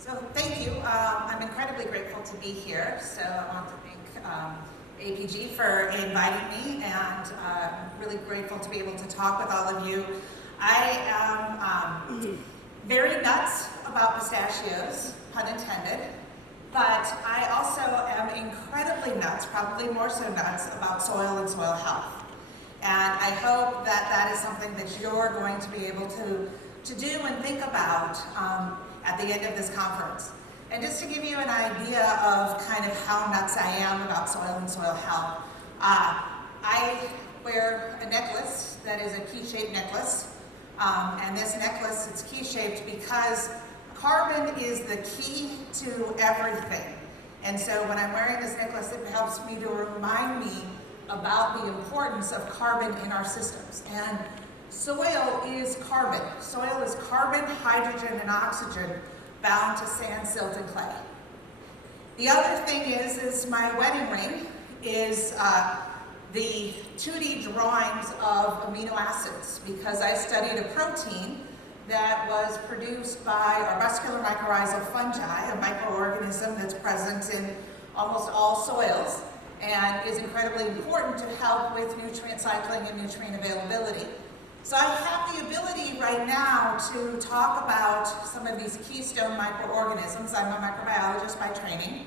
So thank you. I'm incredibly grateful to be here. So I want to thank APG for inviting me, and I'm really grateful to be able to talk with all of you. I am very nuts about pistachios, pun intended, but I also am incredibly nuts, probably more so nuts, about soil and soil health. And I hope that that is something that you're going to be able to do and think about at the end of this conference. And just to give you an idea of kind of how nuts I am about soil and soil health, I wear a necklace that is a key-shaped necklace. And this necklace, it's key-shaped because carbon is the key to everything. And so when I'm wearing this necklace, it helps me to remind me about the importance of carbon in our systems. And soil is carbon. Soil is carbon, hydrogen, and oxygen bound to sand, silt, and clay. The other thing is my wedding ring is the 2D drawings of amino acids, because I studied a protein that was produced by arbuscular mycorrhizal fungi, a microorganism that's present in almost all soils and is incredibly important to help with nutrient cycling and nutrient availability. So I have the ability right now to talk about some of these keystone microorganisms. I'm a microbiologist by training.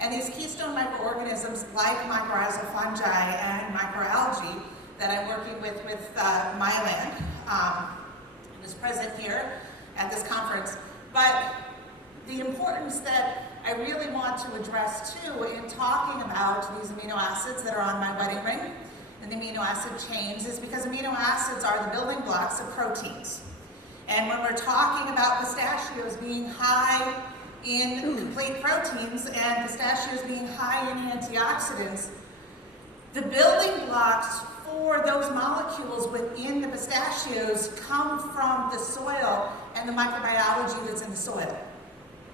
And these keystone microorganisms, like mycorrhizal fungi and microalgae, that I'm working with MyLand, is present here at this conference. But the importance that I really want to address too in talking about these amino acids that are on my wedding ring and the amino acid chains is because amino acids are the building blocks of proteins. And when we're talking about pistachios being high in complete proteins and pistachios being high in antioxidants, the building blocks for those molecules within the pistachios come from the soil and the microbiology that's in the soil.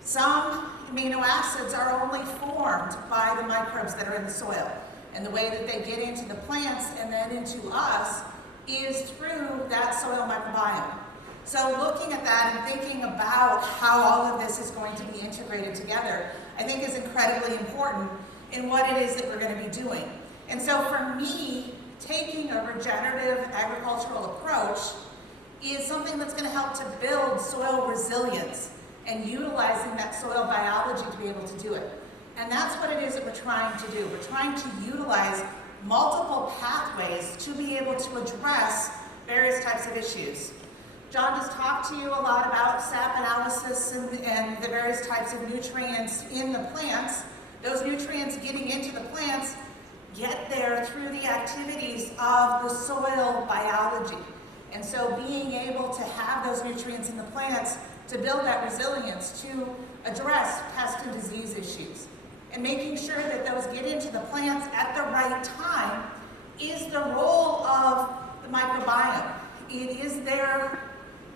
Some amino acids are only formed by the microbes that are in the soil. And the way that they get into the plants and then into us is through that soil microbiome. So looking at that and thinking about how all of this is going to be integrated together, I think is incredibly important in what it is that we're going to be doing. And so for me, taking a regenerative agricultural approach is something that's going to help to build soil resilience and utilizing that soil biology to be able to do it. And that's what it is that we're trying to do. We're trying to utilize multiple pathways to be able to address various types of issues. John just talked to you a lot about sap analysis and the various types of nutrients in the plants. Those nutrients getting into the plants get there through the activities of the soil biology. And so being able to have those nutrients in the plants to build that resilience to address pest and disease issues. And making sure that those get into the plants at the right time is the role of the microbiome. It is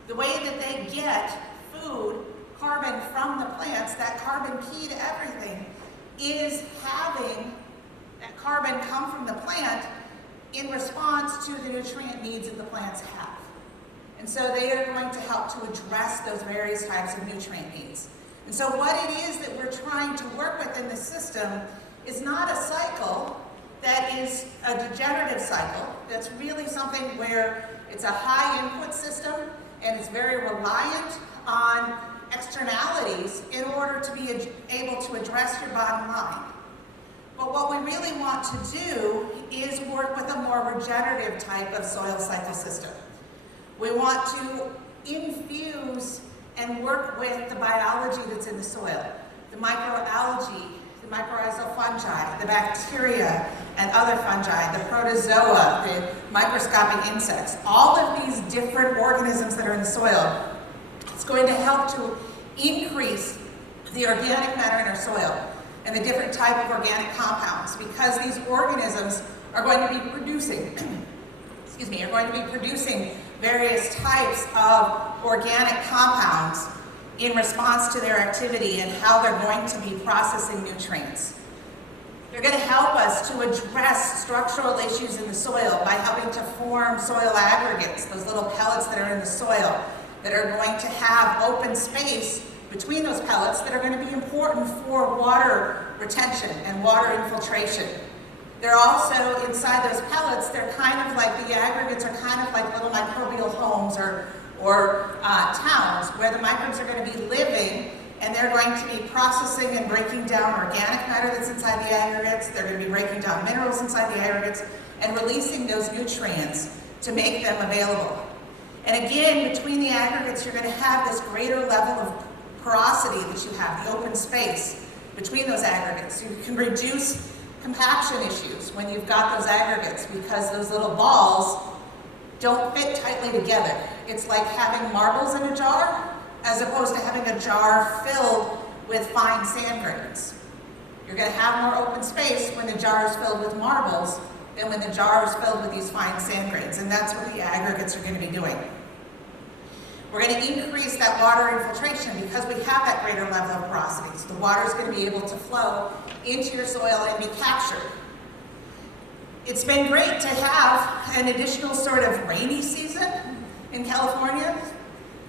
the way that they get food, carbon from the plants, that carbon key to everything, is having that carbon come from the plant in response to the nutrient needs that the plants have. And so they are going to help to address those various types of nutrient needs. And so what it is that we're trying to work with in the system is not a cycle that is a degenerative cycle. That's really something where it's a high input system and it's very reliant on externalities in order to be able to address your bottom line. But what we really want to do is work with a more regenerative type of soil cycle system. We want to infuse and work with the biology that's in the soil, the microalgae, the mycorrhizal fungi, the bacteria and other fungi, the protozoa, the microscopic insects, all of these different organisms that are in the soil. It's going to help to increase the organic matter in our soil and the different type of organic compounds, because these organisms are going to be producing, various types of organic compounds in response to their activity and how they're going to be processing nutrients. They're going to help us to address structural issues in the soil by helping to form soil aggregates, those little pellets that are in the soil that are going to have open space between those pellets that are going to be important for water retention and water infiltration. They're also inside those pellets, they're kind of like, the aggregates are kind of like little microbial homes or towns where the microbes are going to be living, and they're going to be processing and breaking down organic matter that's inside the aggregates. They're going to be breaking down minerals inside the aggregates and releasing those nutrients to make them available. And again, between the aggregates, you're going to have this greater level of porosity that you have, the open space between those aggregates. You can reduce compaction issues when you've got those aggregates because those little balls don't fit tightly together. It's like having marbles in a jar as opposed to having a jar filled with fine sand grains. You're going to have more open space when the jar is filled with marbles than when the jar is filled with these fine sand grains, and that's what the aggregates are going to be doing. We're going to increase that water infiltration because we have that greater level of porosity. So the water is going to be able to flow into your soil and be captured. It's been great to have an additional sort of rainy season in California.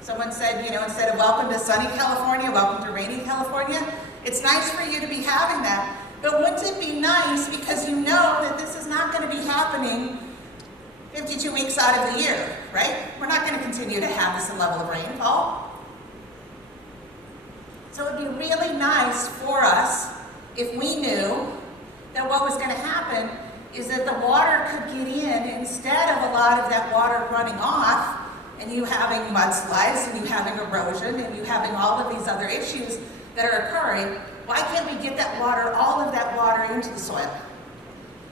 Someone said, you know, instead of welcome to sunny California, welcome to rainy California. It's nice for you to be having that, but wouldn't it be nice, because you know that this is not going to be happening 52 weeks out of the year, right? We're not going to continue to have this level of rainfall. So it would be really nice for us if we knew that what was going to happen is that the water could get in instead of a lot of that water running off and you having mudslides and you having erosion and you having all of these other issues that are occurring. Why can't we get that water, all of that water, into the soil?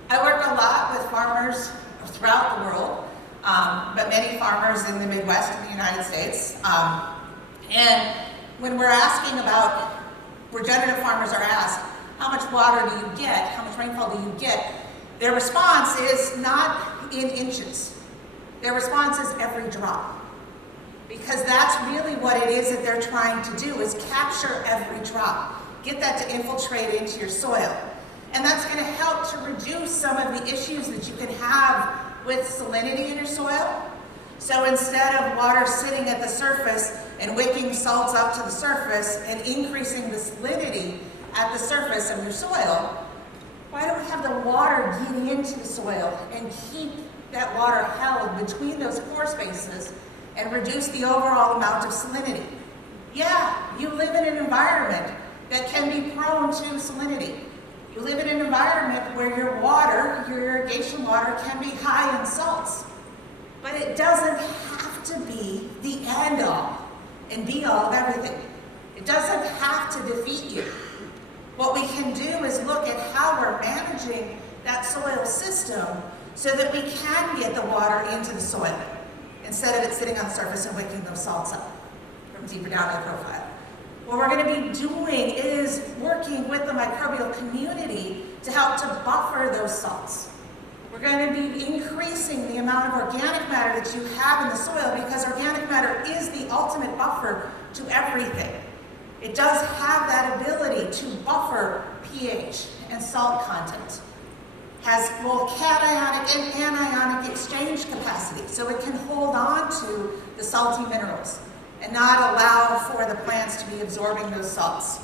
I work a lot with farmers throughout the world, but many farmers in the Midwest of the United States. And when we're asking about, regenerative farmers are asked, how much water do you get? How much rainfall do you get? Their response is not in inches. Their response is every drop. Because that's really what it is that they're trying to do, is capture every drop. Get that to infiltrate into your soil. And that's going to help to reduce some of the issues that you can have with salinity in your soil. So instead of water sitting at the surface and wicking salts up to the surface and increasing the salinity at the surface of your soil, why don't we have the water getting into the soil and keep that water held between those pore spaces and reduce the overall amount of salinity? Yeah, you live in an environment that can be prone to salinity. You live in an environment where your water, your irrigation water, can be high in salts. But it doesn't have to be the end-all and be-all of everything. It doesn't have to defeat you. What we can do is look at how we're managing that soil system so that we can get the water into the soil instead of it sitting on the surface and wicking those salts up from deeper down in the profile. What we're going to be doing is working with the microbial community to help to buffer those salts. We're going to be increasing the amount of organic matter that you have in the soil, because organic matter is the ultimate buffer to everything. It does have that ability to buffer pH and salt content. Has both cationic and anionic exchange capacity, so it can hold on to the salty minerals and not allow for the plants to be absorbing those salts.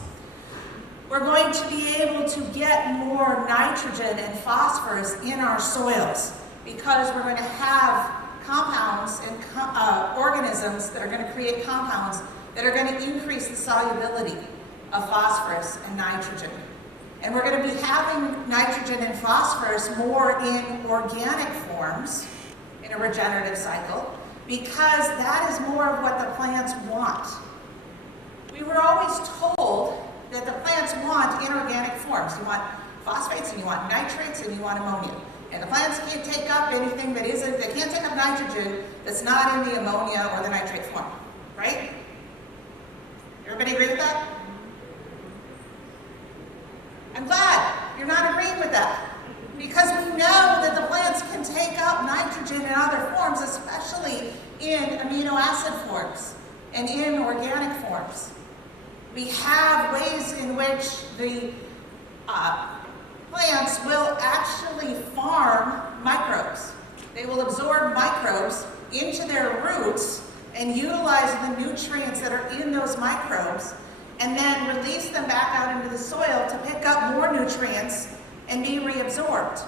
We're going to be able to get more nitrogen and phosphorus in our soils because we're going to have compounds and organisms that are going to create compounds that are going to increase the solubility of phosphorus and nitrogen. And we're going to be having nitrogen and phosphorus more in organic forms in a regenerative cycle, because that is more of what the plants want. We were always told that the plants want inorganic forms. You want phosphates and you want nitrates and you want ammonia. And the plants can't take up anything that isn't, they can't take up nitrogen that's not in the ammonia or the nitrate form, right? Everybody agree with that? I'm glad you're not agreeing with that, because we know that the plants can take up nitrogen in other forms, especially in amino acid forms and in organic forms. We have ways in which the plants will actually farm microbes. They will absorb microbes into their roots and utilize the nutrients that are in those microbes and then release them back out into the soil to pick up more nutrients and be reabsorbed.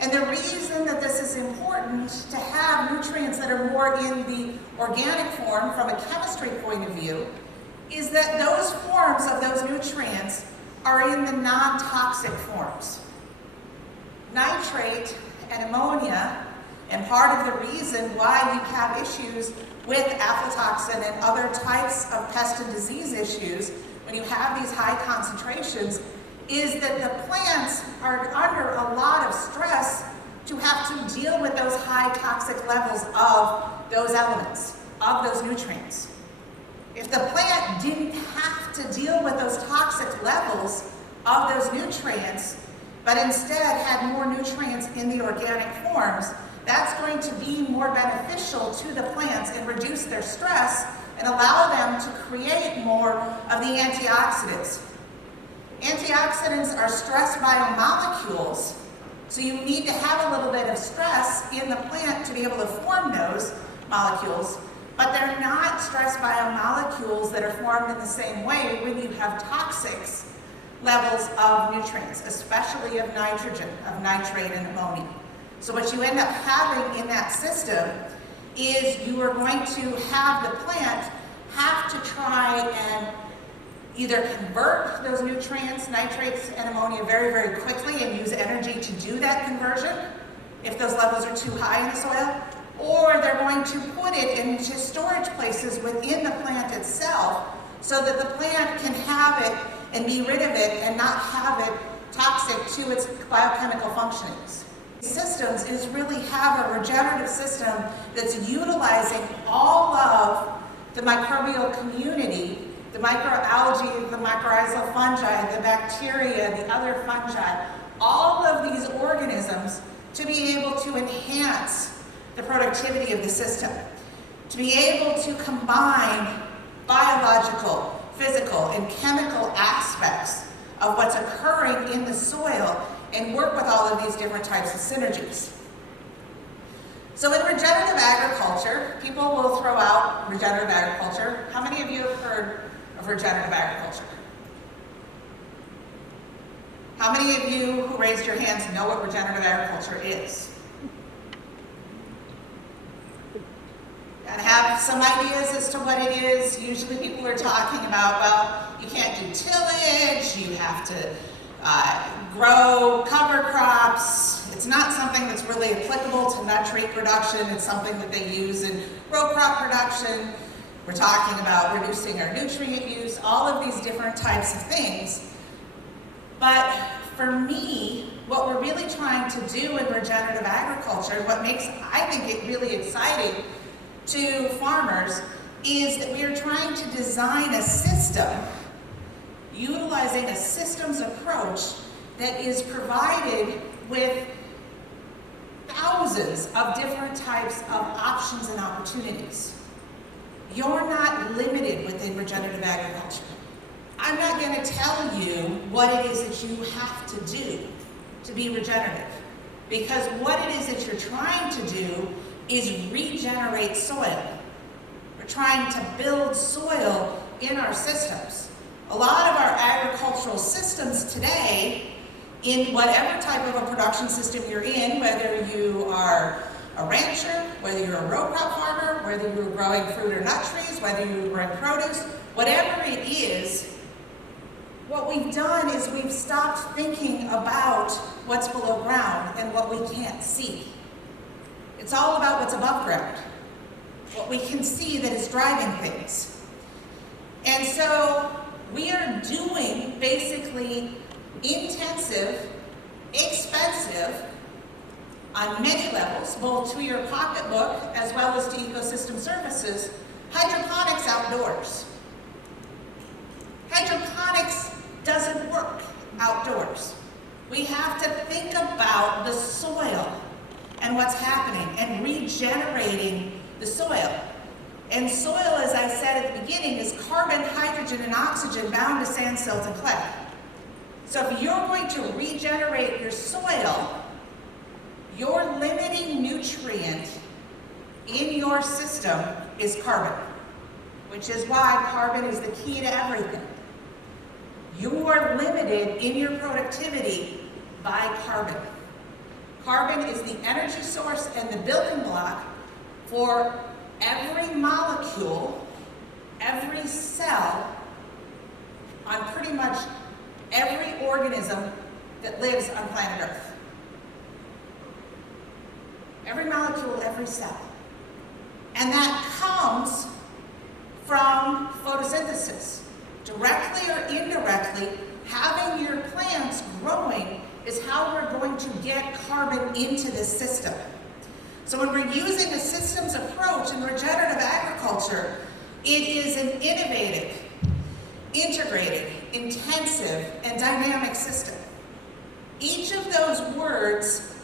And the reason that this is important to have nutrients that are more in the organic form from a chemistry point of view is that those forms of those nutrients are in the non-toxic forms. Nitrate and ammonia, and part of the reason why you have issues with aflatoxin and other types of pest and disease issues when you have these high concentrations is that the plants are under a lot of stress to have to deal with those high toxic levels of those elements, of those nutrients. If the plant didn't have to deal with those toxic levels of those nutrients, but instead had more nutrients in the organic forms, that's going to be more beneficial to the plants and reduce their stress and allow them to create more of the antioxidants. Antioxidants are stress biomolecules, so you need to have a little bit of stress in the plant to be able to form those molecules, but they're not stress biomolecules that are formed in the same way when you have toxics levels of nutrients, especially of nitrogen, of nitrate and ammonia. So what you end up having in that system is you are going to have the plant have to try and either convert those nutrients, nitrates and ammonia very, very quickly and use energy to do that conversion if those levels are too high in the soil, or they're going to put it into storage places within the plant itself so that the plant can have it and be rid of it and not have it toxic to its biochemical functionings. Systems is really have a regenerative system that's utilizing all of the microbial community, the microalgae, the mycorrhizal fungi, the bacteria, the other fungi, all of these organisms to be able to enhance the productivity of the system, to be able to combine biological, physical, and chemical aspects of what's occurring in the soil and work with all of these different types of synergies. So in regenerative agriculture, people will throw out regenerative agriculture. How many of you have heard of regenerative agriculture? How many of you who raised your hands know what regenerative agriculture is? And have some ideas as to what it is. Usually people are talking about, well, you can't do tillage, you have to grow cover crops. It's not something that's really applicable to nut tree production. It's something that they use in row crop production. We're talking about reducing our nutrient use, all of these different types of things. But for me, what we're really trying to do in regenerative agriculture, what makes, I think, it really exciting to farmers is that we are trying to design a system, utilizing a systems approach that is provided with thousands of different types of options and opportunities. You're not limited within regenerative agriculture. I'm not going to tell you what it is that you have to do to be regenerative, because what it is that you're trying to do is regenerate soil. We're trying to build soil in our systems. A lot of our agricultural systems today, in whatever type of a production system you're in, whether you are a rancher, whether you're a row crop farmer, whether you're growing fruit or nut trees, whether you're growing produce, whatever it is, what we've done is we've stopped thinking about what's below ground and what we can't see. It's all about what's above ground, what we can see that is driving things. And so we are doing basically intensive, expensive, on many levels, both to your pocketbook as well as to ecosystem services, hydroponics outdoors. Hydroponics doesn't work outdoors. We have to think about the soil and what's happening and regenerating the soil. And soil, as I said at the beginning, is carbon, hydrogen, and oxygen bound to sand, silt, and clay. So if you're going to regenerate your soil, your limiting nutrient in your system is carbon. which is why carbon is the key to everything. You are limited in your productivity by carbon. Carbon is the energy source and the building block for every molecule, every cell, on pretty much every organism that lives on planet Earth. Every molecule, every cell. And that comes from photosynthesis. Directly or indirectly, having your plants growing is how we're going to get carbon into this system. So when we're using a systems approach in regenerative agriculture, it is an innovative, integrated, intensive, and dynamic system. Each of those words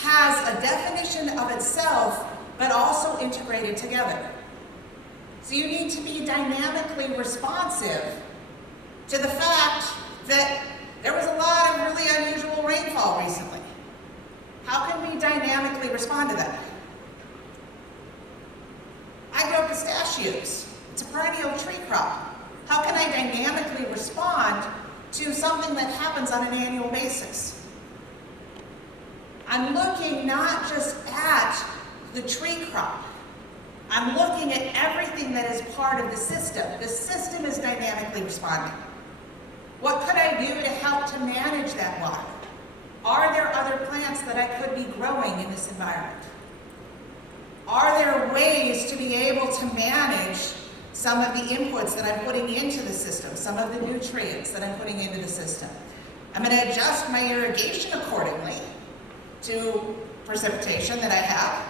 has a definition of itself, but also integrated together. So you need to be dynamically responsive to the fact that there was a lot of really unusual rainfall recently. How can we dynamically respond to that? I grow pistachios. It's a perennial tree crop. How can I dynamically respond to something that happens on an annual basis? I'm looking not just at the tree crop. I'm looking at everything that is part of the system. The system is dynamically responding. What could I do to help to manage that water? Are there other plants that I could be growing in this environment? Are there ways to be able to manage some of the inputs that I'm putting into the system, some of the nutrients that I'm putting into the system? I'm going to adjust my irrigation accordingly to precipitation that I have,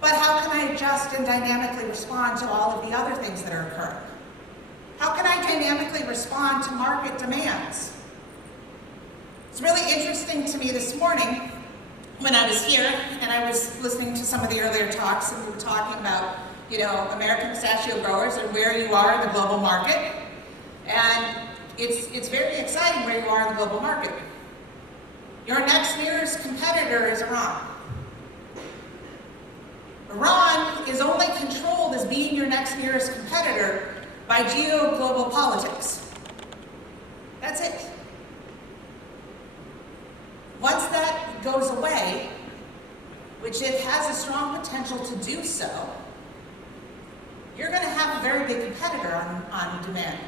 but how can I adjust and dynamically respond to all of the other things that are occurring? How can I dynamically respond to market demands? It's really interesting to me this morning when I was here and I was listening to some of the earlier talks, and we were talking about, American pistachio growers and where you are in the global market. And it's very exciting where you are in the global market. Your next nearest competitor is Iran. Iran is only controlled as being your next nearest competitor by geo-global politics. That's it. Once that goes away, which it has a strong potential to do so, you're going to have a very big competitor on demand.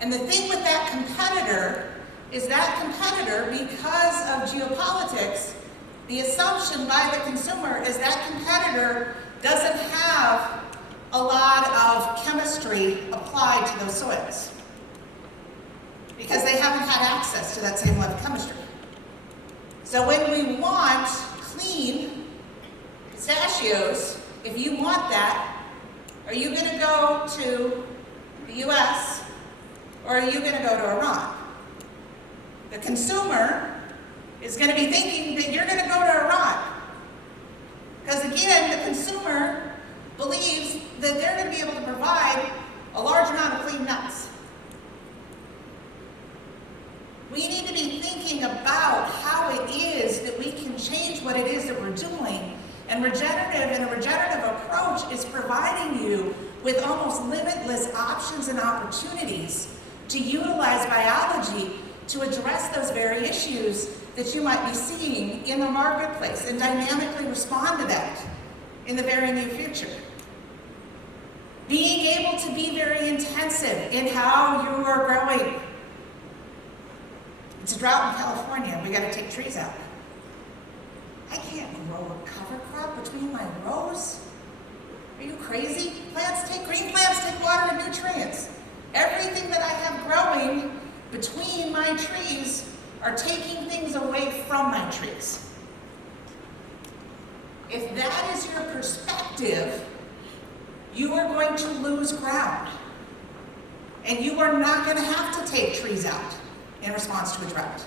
And the thing with that competitor is that competitor, because of geopolitics, the assumption by the consumer is that competitor doesn't have a lot of chemistry applied to those soils because they haven't had access to that same level of chemistry. So when we want clean pistachios, if you want that, are you going to go to the US or are you going to go to Iran? The consumer is going to be thinking that you're going to go to Iran. Because again, the consumer believes that they're going to be able to provide a large amount of clean nuts. We need to be thinking about how it is that we can change what it is that we're doing. And a regenerative approach is providing you with almost limitless options and opportunities to utilize biology to address those very issues that you might be seeing in the marketplace and dynamically respond to that in the very near future. Being able to be very intensive in how you are growing. It's a drought in California. We got to take trees out. I can't grow a cover crop between my rows. Are you crazy? Green plants take water and nutrients. Everything that I have growing between my trees are taking things away from my trees. If that is your perspective, you are going to lose ground. And you are not going to have to take trees out in response to a drought.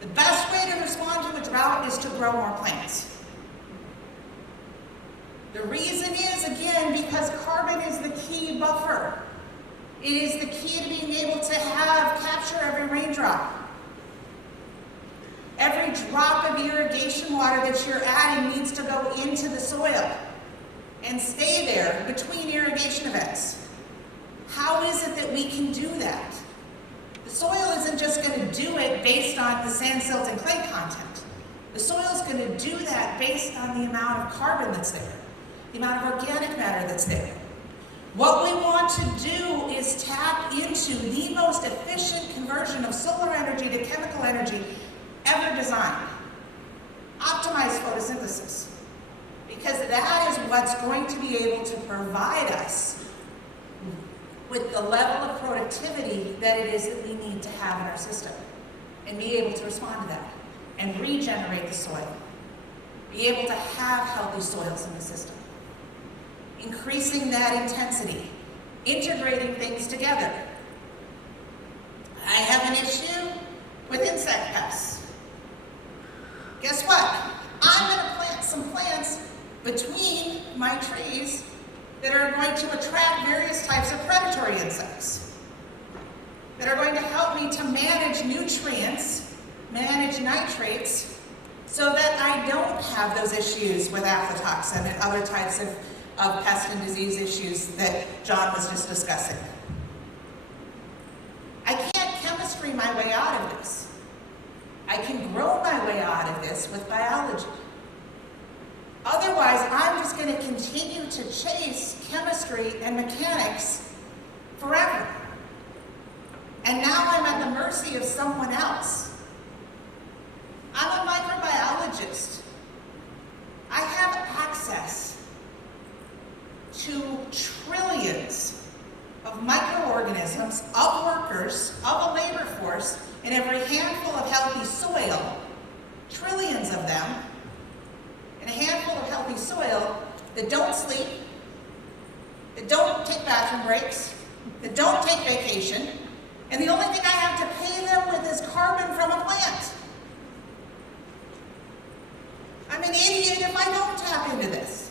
The best way to respond to a drought is to grow more plants. The reason is, again, because carbon is the key buffer. It is the key to being able to capture every raindrop. Every drop of irrigation water that you're adding needs to go into the soil and stay there between irrigation degradation events. How is it that we can do that? The soil isn't just going to do it based on the sand, silt, and clay content. The soil is going to do that based on the amount of carbon that's there, the amount of organic matter that's there. What we want to do is tap into the most efficient conversion of solar energy to chemical energy ever designed. Optimize photosynthesis. Because that is what's going to be able to provide us with the level of productivity that it is that we need to have in our system, and be able to respond to that and regenerate the soil. Be able to have healthy soils in the system. Increasing that intensity, integrating things together. I have an issue with insect pests. Guess what? I'm going to plant some plants between my trees that are going to attract various types of predatory insects, that are going to help me to manage nutrients, manage nitrates, so that I don't have those issues with aflatoxin and other types of pest and disease issues that John was just discussing. I can't chemistry my way out of this. I can grow my way out of this with biology. Otherwise, I'm just going to continue to chase chemistry and mechanics forever. And now I'm at the mercy of someone else. I'm a microbiologist. I have access to trillions of microorganisms, of workers, of a labor force, in every handful of healthy soil, trillions of them, in a handful of healthy soil that don't sleep, that don't take bathroom breaks, that don't take vacation, and the only thing I have to pay them with is carbon from a plant. I'm an idiot if I don't tap into this.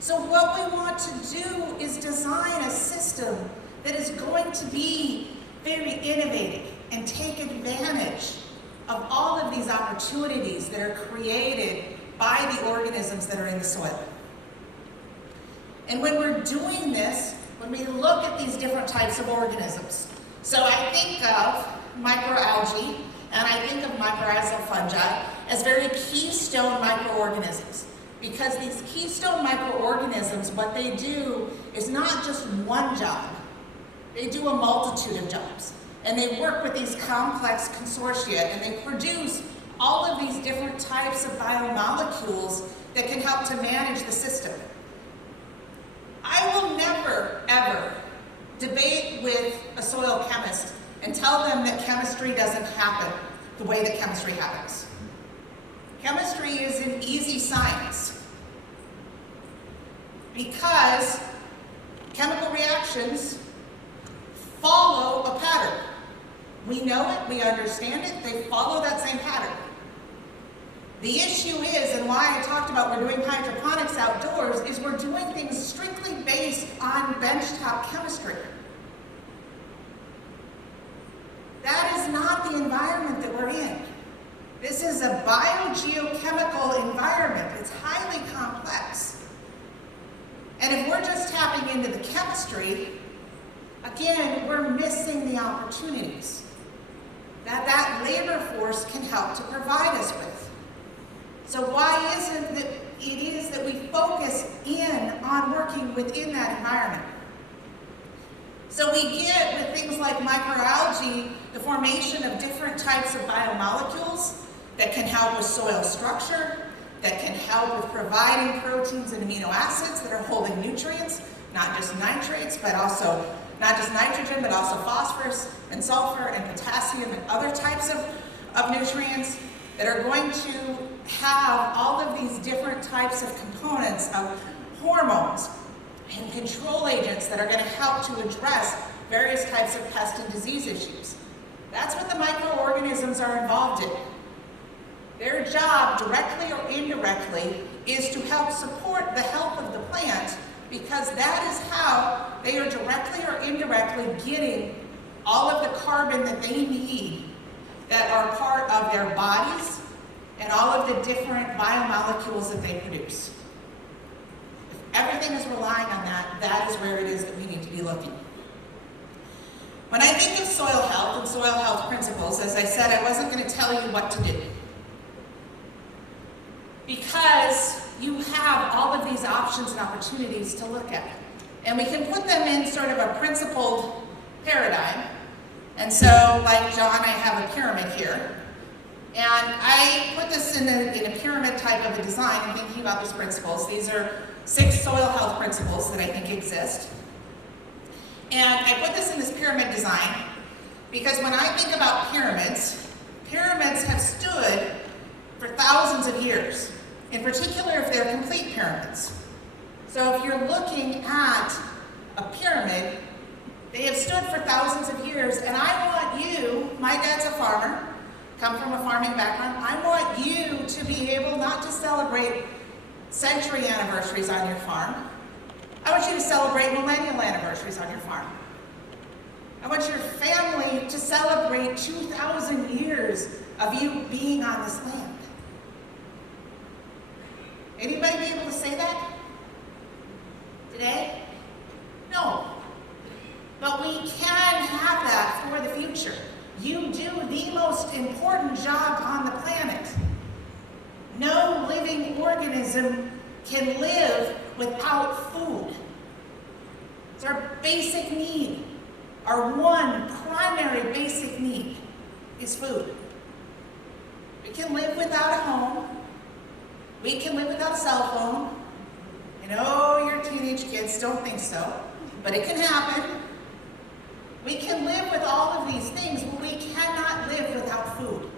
So what we want to do is design a system that is going to be very innovative and take advantage of all of these opportunities that are created by the organisms that are in the soil. And when we're doing this, when we look at these different types of organisms, so I think of microalgae and I think of mycorrhizal fungi as very keystone microorganisms, because these keystone microorganisms, what they do is not just one job. They do a multitude of jobs. And they work with these complex consortia, and they produce all of these different types of biomolecules that can help to manage the system. I will never, ever debate with a soil chemist and tell them that chemistry doesn't happen the way that chemistry happens. Chemistry is an easy science because chemical reactions follow a pattern. We know it, we understand it, they follow that same pattern. The issue is, and why I talked about we're doing hydroponics outdoors, is we're doing things strictly based on benchtop chemistry. That is not the environment that we're in. This is a biogeochemical environment. It's highly complex. And if we're just tapping into the chemistry, again, we're missing the opportunities that labor force can help to provide us with. So why isn't it is that we focus in on working within that environment? So we get with things like microalgae the formation of different types of biomolecules that can help with soil structure, that can help with providing proteins and amino acids that are holding nutrients, not just nitrates, but also not just nitrogen, but also phosphorus and sulfur and potassium and other types of nutrients that are going to have all of these different types of components of hormones and control agents that are going to help to address various types of pest and disease issues. That's what the microorganisms are involved in. Their job, directly or indirectly, is to help support the health of the plant, because that is how they are directly or indirectly getting all of the carbon that they need that are part of their bodies and all of the different biomolecules that they produce. If everything everything is relying on that, that is where it is that we need to be looking. When I think of soil health and soil health principles, as I said, I wasn't going to tell you what to do. Because you have all of these options and opportunities to look at. And we can put them in sort of a principled paradigm. And so, like John, I have a pyramid here. And I put this in a pyramid type of a design and thinking about these principles. These are 6 soil health principles that I think exist. And I put this in this pyramid design because when I think about pyramids, pyramids have stood for thousands of years, in particular if they're complete pyramids. So if you're looking at a pyramid, they have stood for thousands of years, and I want you, my dad's a farmer, come from a farming background, I want you to be able not to celebrate century anniversaries on your farm. I want you to celebrate millennial anniversaries on your farm. I want your family to celebrate 2,000 years of you being on this land. Anybody be able to say that today? No. But we can have that for the future. You do the most important job on the planet. No living organism can live without food. It's our basic need. Our one primary basic need is food. We can live without a home. We can live without a cell phone. I know your teenage kids don't think so, but it can happen. We can live with all of these things, but we cannot live without food.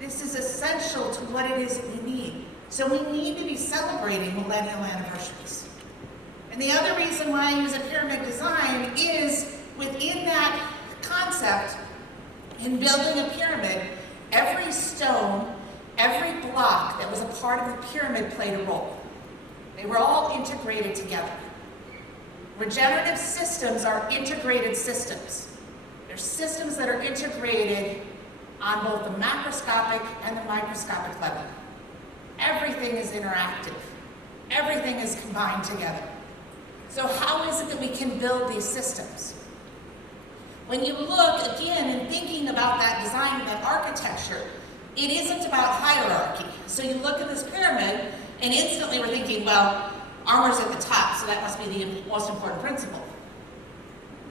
This is essential to what it is that we need. So we need to be celebrating millennial anniversaries. And the other reason why I use a pyramid design is within that concept, in building a pyramid, every stone, every block that was a part of the pyramid played a role. They were all integrated together. Regenerative systems are integrated systems. They're systems that are integrated on both the macroscopic and the microscopic level. Everything is interactive. Everything is combined together. So how is it that we can build these systems? When you look again and thinking about that design and that architecture, it isn't about hierarchy. So you look at this pyramid and instantly we're thinking, well, armor's at the top, so that must be the most important principle.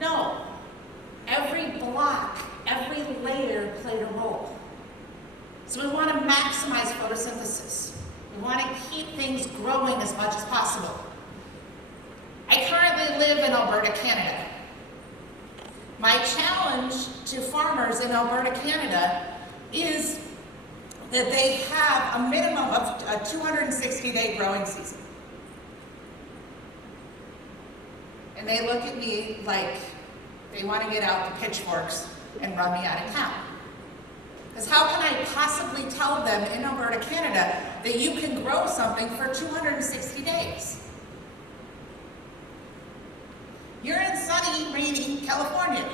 No. Every block, every layer played a role. So we want to maximize photosynthesis. We want to keep things growing as much as possible. I currently live in Alberta, Canada. My challenge to farmers in Alberta, Canada is that they have a minimum of a 260-day growing season. And they look at me like they want to get out the pitchforks and run me out of town. Because how can I possibly tell them in Alberta, Canada, that you can grow something for 260 days? You're in sunny, rainy California,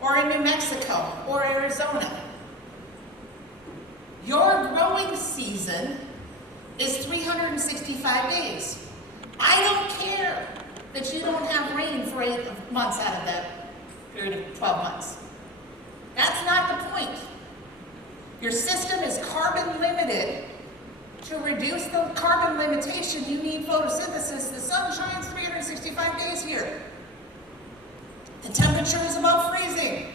or in New Mexico, or Arizona. Your growing season is 365 days. I don't care that you don't have rain for 8 months out of that period of 12 months. That's not the point. Your system is carbon limited. To reduce the carbon limitation, you need photosynthesis. The sun shines 365 days here. The temperature is above freezing.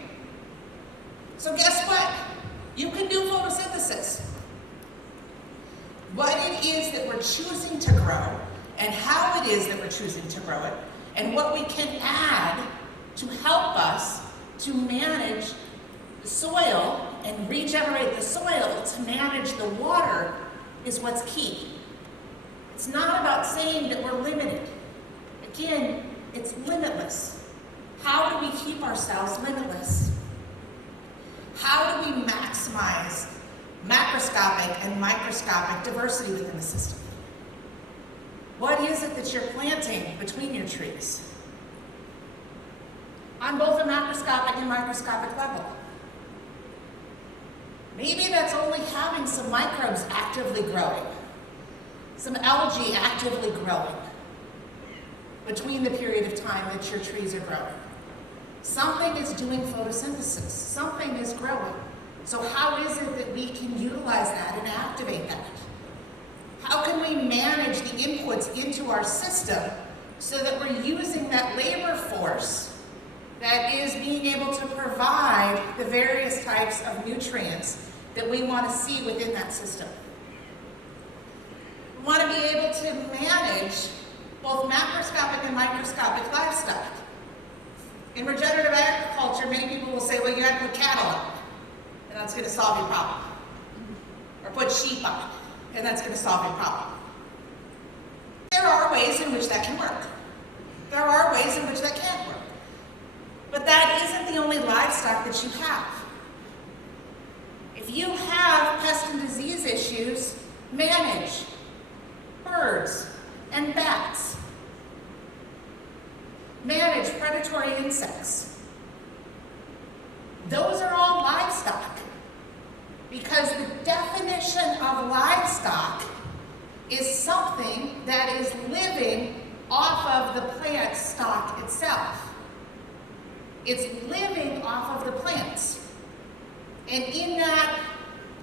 So guess what? You can do photosynthesis. What it is that we're choosing to grow, and how it is that we're choosing to grow it, and what we can add to help us to manage the soil and regenerate the soil to manage the water is what's key. It's not about saying that we're limited. Again, it's limitless. How do we keep ourselves limitless? How do we maximize macroscopic and microscopic diversity within the system? What is it that you're planting between your trees? On both a macroscopic and microscopic level. Maybe that's only having some microbes actively growing. some algae actively growing between the period of time that your trees are growing. Something is doing photosynthesis. Something is growing. So how is it that we can utilize that and activate that? How can we manage the inputs into our system so that we're using that labor force that is being able to provide the various types of nutrients that we want to see within that system? We want to be able to manage both macroscopic and microscopic livestock. In regenerative agriculture, many people will say, well, you have to put cattle on, and that's going to solve your problem. Or put sheep on, and that's going to solve your problem. There are ways in which that can work. There are ways in which that can't work. But that isn't the only livestock that you have. If you have pest and disease issues, manage birds and bats. Manage predatory insects. Those are all livestock, because the definition of livestock is something that is living off of the plant stock itself. It's living off of the plants. And in that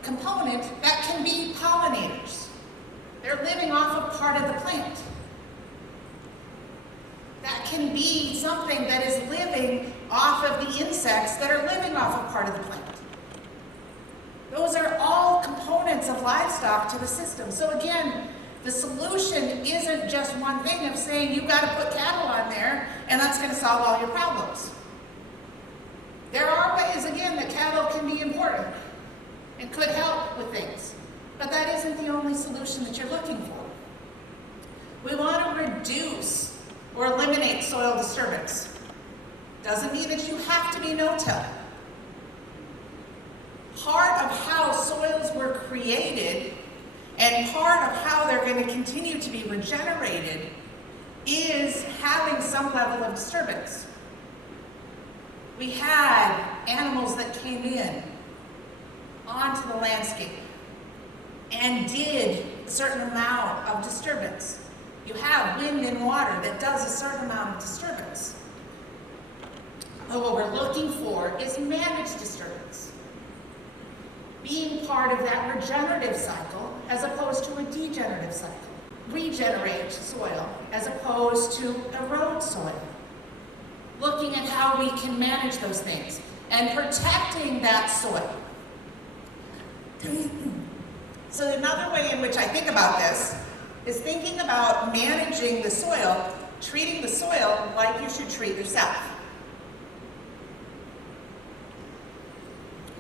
component, that can be pollinators. They're living off of part of the plant. That can be something that is living off of the insects that are living off of part of the plant. Those are all components of livestock to the system. So again, the solution isn't just one thing of saying you've got to put cattle on there and that's going to solve all your problems. There are ways, again, that cattle can be important and could help with things, but that isn't the only solution that you're looking for. We want to reduce or eliminate soil disturbance. Doesn't mean that you have to be no-till. Part of how soils were created and part of how they're going to continue to be regenerated is having some level of disturbance. We had animals that came in onto the landscape and did a certain amount of disturbance. You have wind and water that does a certain amount of disturbance. But what we're looking for is managed disturbance. Being part of that regenerative cycle as opposed to a degenerative cycle. Regenerate soil as opposed to erode soil. Looking at how we can manage those things and protecting that soil. So another way in which I think about this is thinking about managing the soil, treating the soil like you should treat yourself.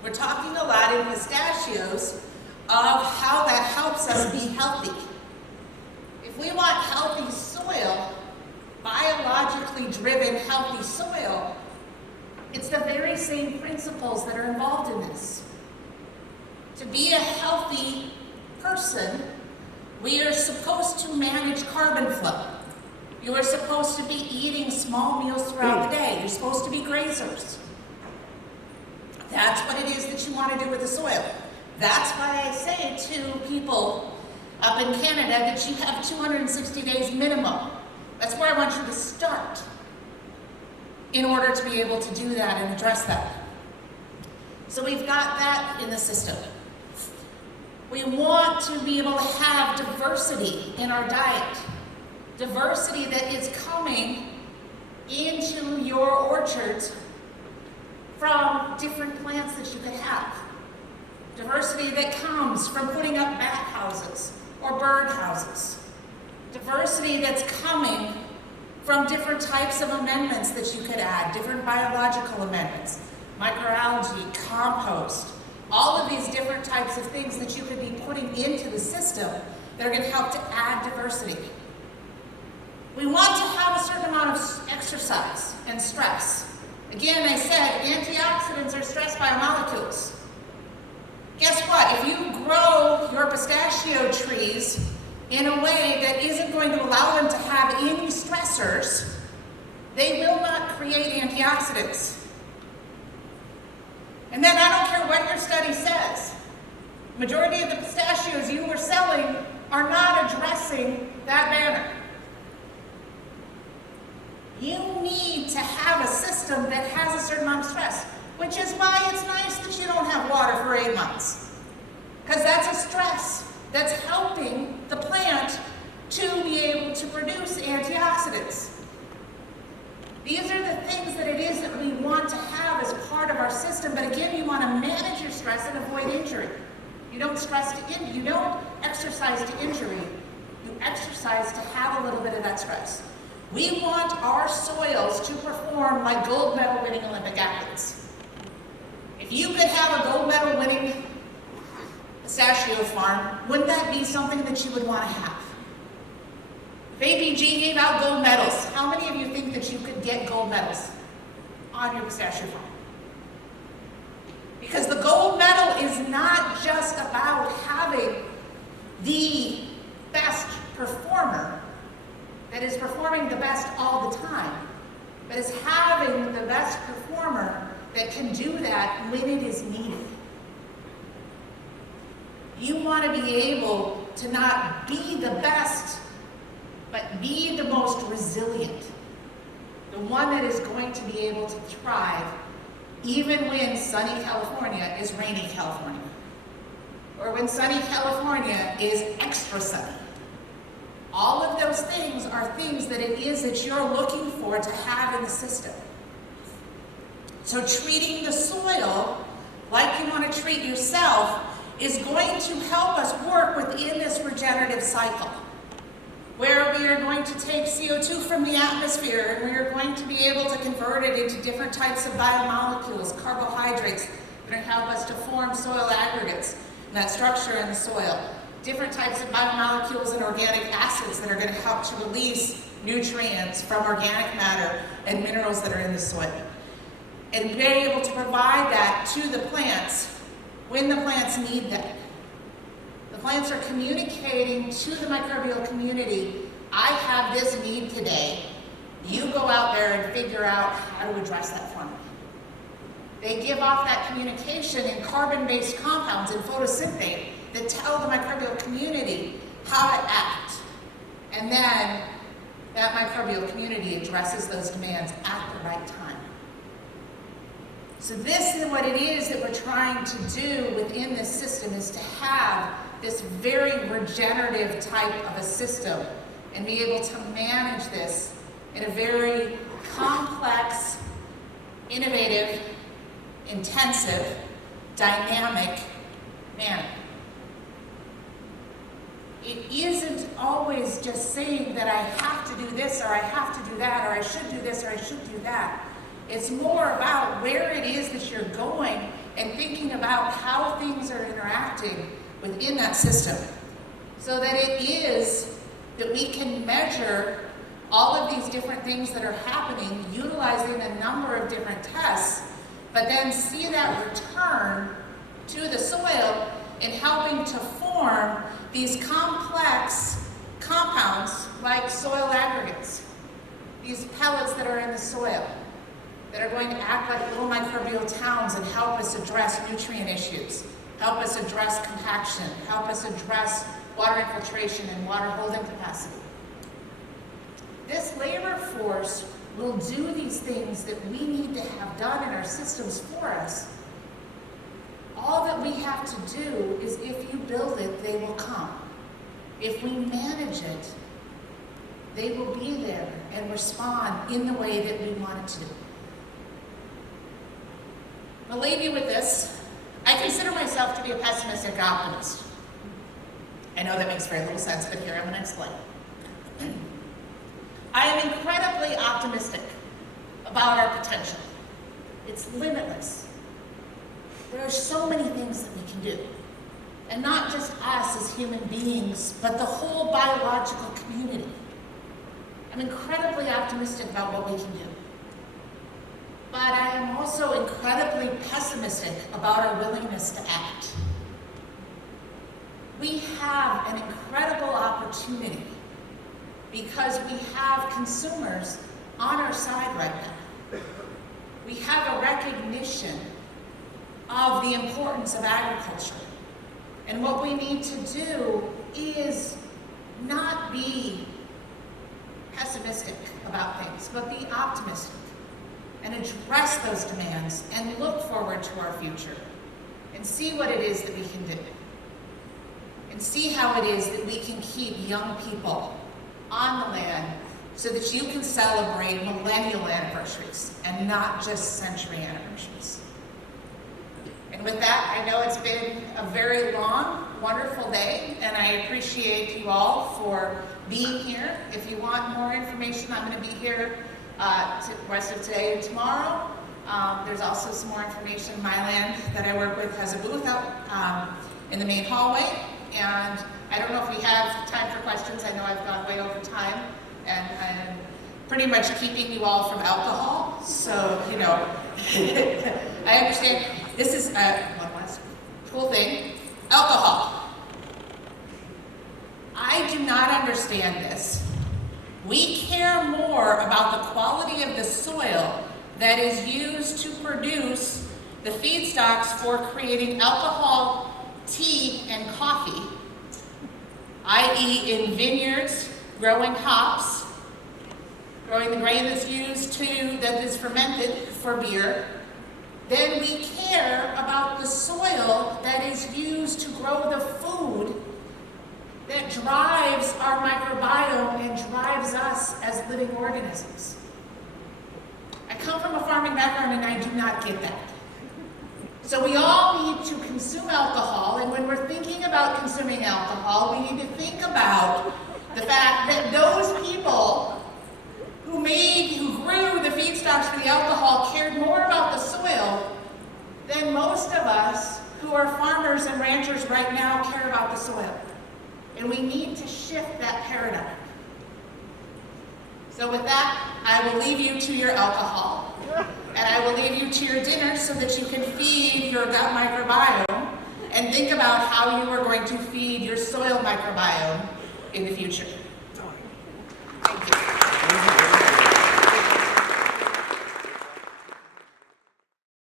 We're talking a lot in pistachios of how that helps us be healthy. If we want healthy soil, biologically driven healthy soil, it's the very same principles that are involved in this. To be a healthy person, we are supposed to manage carbon flow. You are supposed to be eating small meals throughout the day. You're supposed to be grazers. That's what it is that you want to do with the soil. That's why I say to people up in Canada that you have 260 days minimum. That's where I want you to start in order to be able to do that and address that. So we've got that in the system. We want to be able to have diversity in our diet. Diversity that is coming into your orchards from different plants that you could have. Diversity that comes from putting up bat houses or bird houses. Diversity that's coming from different types of amendments that you could add, different biological amendments, microalgae, compost, all of these different types of things that you could be putting into the system that are going to help to add diversity. We want to have a certain amount of exercise and stress. Again, I said antioxidants are stress biomolecules. Guess what? If you grow your pistachio trees in a way that isn't going to allow them to have any stressors, they will not create antioxidants. And then I don't care what your study says. Majority of the pistachios you were selling are not addressing that banner. You need to have a system that has a certain amount of stress, which is why it's nice that you don't have water for 8 months. Because that's a stress that's helping the plant to be able to produce antioxidants. These are the things that it is that we want to have as part of our system, but again, you want to manage your stress and avoid injury. You don't you don't exercise to injury. You exercise to have a little bit of that stress. We want our soils to perform like gold medal winning Olympic athletes. If you could have a gold medal winning pistachio farm, wouldn't that be something that you would want to have? If APG gave out gold medals, how many of you think that you could get gold medals on your pistachio farm? Because the gold medal is not just about having the best performer that is performing the best all the time, but is having the best performer that can do that when it is needed. You want to be able to not be the best, but be the most resilient. The one that is going to be able to thrive even when sunny California is rainy California. Or when sunny California is extra sunny. All of those things are things that it is that you're looking for to have in the system. So treating the soil like you want to treat yourself is going to help us work within this regenerative cycle, where we are going to take CO2 from the atmosphere and we are going to be able to convert it into different types of biomolecules, carbohydrates, that are going to help us to form soil aggregates and that structure in the soil. Different types of biomolecules and organic acids that are going to help to release nutrients from organic matter and minerals that are in the soil. And be able to provide that to the plants when the plants need that. The plants are communicating to the microbial community, I have this need today. You go out there and figure out how to address that for me. They give off that communication in carbon-based compounds and photosynthate that tell the microbial community how to act. And then that microbial community addresses those demands at the right time. So this is what it is that we're trying to do within this system, is to have this very regenerative type of a system and be able to manage this in a very complex, innovative, intensive, dynamic manner. It isn't always just saying that I have to do this, or I have to do that, or I should do this, or I should do that. It's more about where it is that you're going and thinking about how things are interacting within that system, so that it is that we can measure all of these different things that are happening, utilizing a number of different tests, but then see that return to the soil in helping to form these complex compounds like soil aggregates, these pellets that are in the soil, that are going to act like little microbial towns and help us address nutrient issues, help us address compaction, help us address water infiltration and water holding capacity. This labor force will do these things that we need to have done in our systems for us. All that we have to do is, if you build it, they will come. If we manage it, they will be there and respond in the way that we want it to. I'll leave you with this. I consider myself to be a pessimistic optimist. I know that makes very little sense, but here I'm going to explain. I am incredibly optimistic about our potential. It's limitless. There are so many things that we can do. And not just us as human beings, but the whole biological community. I'm incredibly optimistic about what we can do. But I am also incredibly pessimistic about our willingness to act. We have an incredible opportunity because we have consumers on our side right now. We have a recognition of the importance of agriculture. And what we need to do is not be pessimistic about things, but be optimistic and address those demands and look forward to our future and see what it is that we can do and see how it is that we can keep young people on the land so that you can celebrate millennial anniversaries and not just century anniversaries. And with that, I know it's been a very long, wonderful day, and I appreciate you all for being here. If you want more information, I'm going to be here the rest of today and tomorrow. There's also some more information. MyLand that I work with has a booth out in the main hallway, and I don't know if we have time for questions. I know I've gone way over time, and I'm pretty much keeping you all from alcohol, so, you know, I understand. This is one last cool thing, alcohol. I do not understand this. We care more about the quality of the soil that is used to produce the feedstocks for creating alcohol, tea, and coffee, i.e. in vineyards, growing hops, growing the grain that's used that is fermented for beer, then we care about the soil that is used to grow the food that drives our microbiome and drives us as living organisms. I come from a farming background and I do not get that. So we all need to consume alcohol, and when we're thinking about consuming alcohol, we need to think about the fact that those people who grew the feedstocks for the alcohol cared more about the soil than most of us who are farmers and ranchers right now care about the soil. And we need to shift that paradigm. So with that, I will leave you to your alcohol. And I will leave you to your dinner so that you can feed your gut microbiome and think about how you are going to feed your soil microbiome in the future. Thank you.